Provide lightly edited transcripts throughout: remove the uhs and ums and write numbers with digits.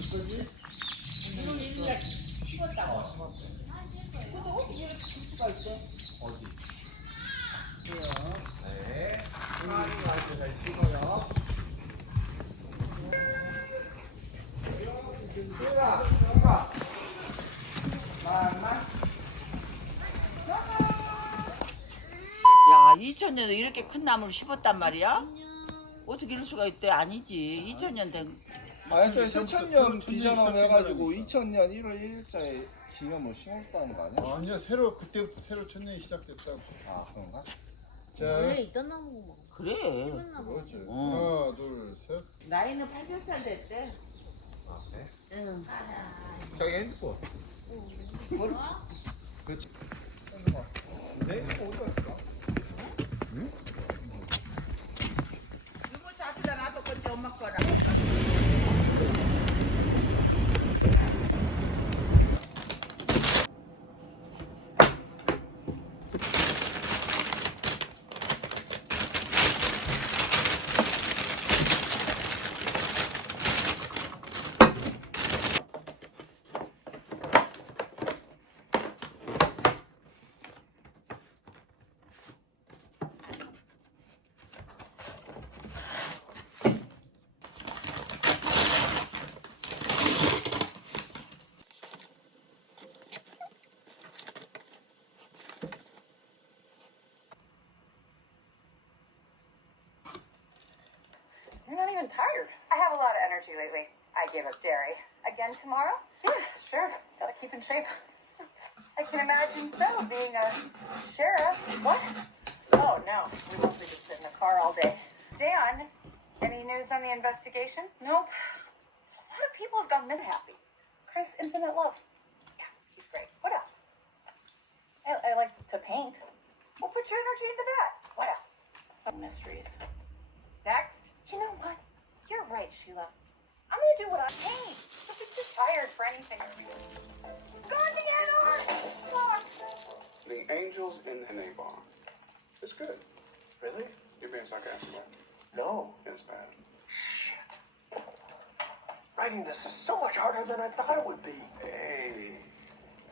그거지? 이런 일이가 식었다고. 심었대. 그것도 어떻게 이렇게 줄 수가 있대? 어디? 그래요. 네. 아주 잘 찍어요. 수야, 수야. 만만. 야, 2000년에 이렇게 큰 나무를 심었단 말이야? 어떻게 이럴 수가 있대? 아니지. 2000년 된. 아니 저 2000년 비전원 해가지고 2000년 1월 1일자에 기념을 심었다는 거 아니야? 아니야 새로 그때부터 새로 천년이 시작됐다고. 아 그런가? 자 원래 있던 나무구만. 그래. 심은 나무. 그거지. 어. 하나 둘셋. 나이는 800살 됐대. 아, 네. 응. 저기 핸드폰. 뭘? 그렇지. 네? 어디 갔어? 응? 유모차 앞에다 놔뒀건지 엄마 거라. You're not even tired. I have a lot of energy lately. I gave up dairy. Again tomorrow? Yeah, sure. Gotta keep in shape. I can imagine so, being a sheriff. What? Oh, no. We mostly just sit in the car all day. Dan, any news on the investigation? Nope. A lot of people have gone missing. Happy. Christ's infinite love. Yeah, he's great. What else? I like to paint. Well, put your energy into that. What else? Mysteries. Next. You know what? You're right, Sheila. I'm gonna do what I paint. You'll be too tired for anything. Gone together! Fuck! The Angels in the Nabar. It's good. Really? You're being sarcastic. No. It's bad. Shit. Writing this is so much harder than I thought it would be. Hey.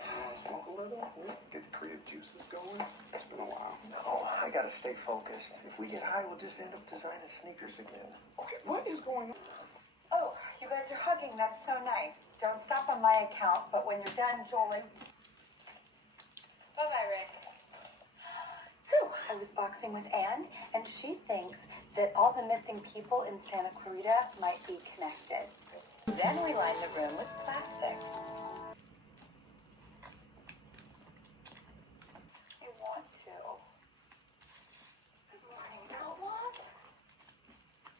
You want to smoke a little? Get the creative juices going? It's been a while. No, I gotta stay focused. If we get high, we'll just end up designing sneakers again. Okay, what is going on? Oh, you guys are hugging. That's so nice. Don't stop on my account, but when you're done, Jolie. Bye-bye, Rick. So, I was boxing with Anne, and she thinks that all the missing people in Santa Clarita might be connected. Then we lined the room with plastic. I want to. Good morning, Outlaws.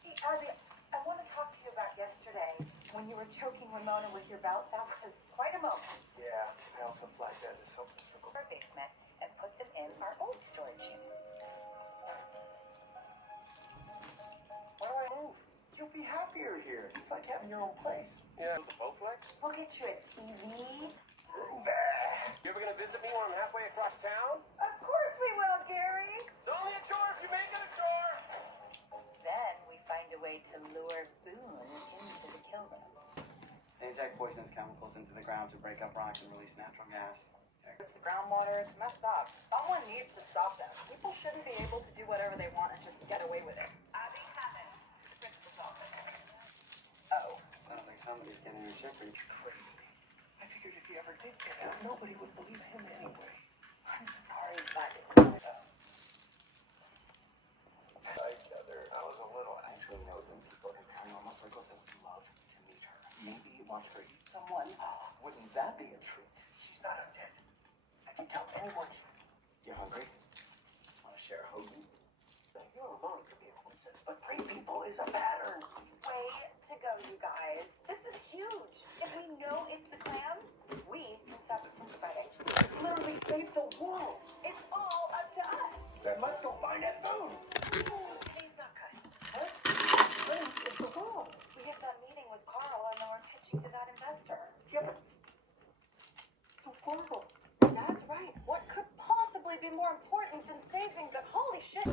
Hey, Abby, I want to talk to you about yesterday when you were choking Ramona with your belt. That was quite a moment. Yeah, I also flagged that as something circle. Our basement and put them in our old storage unit. Why do I move? You'll be happier here. It's like having your own place. Yeah, the Bowflex? We'll get you a TV. You ever gonna visit me when I'm halfway across town? Of course we will, Gary. It's only a chore if you make it a chore. Then we find a way to lure Boone into the kill room. They inject poisonous chemicals into the ground to break up rocks and release natural gas. It's the groundwater. It's messed up. Someone needs to stop that. People shouldn't be able to do whatever they want and just get away with it. Abby Hammond, principal's office. Oh. Sounds like somebody's getting her chicken. Crazy. I figured if he ever did get out, nobody would believe him anyway. I'm sorry, but I was a little. I actually know some people in paranormal circles that would love to meet her. Maybe watch her eat someone. Oh, wouldn't that be a treat? She's not undead. I can tell anyone. You hungry? Want to share a hoagie? You alone could be a coincidence, but 3 people is a pattern. way to go, you guys. This is huge. If we know it's the clams, we can stop it from spreading. Literally save the world. It's all up to us. Then let's go find that food. Today's not good. Huh? When is the world? We have that meeting with Carl and then we're pitching to that investor. Yeah, but the world. That's right. What could possibly be more important than saving the holy shit?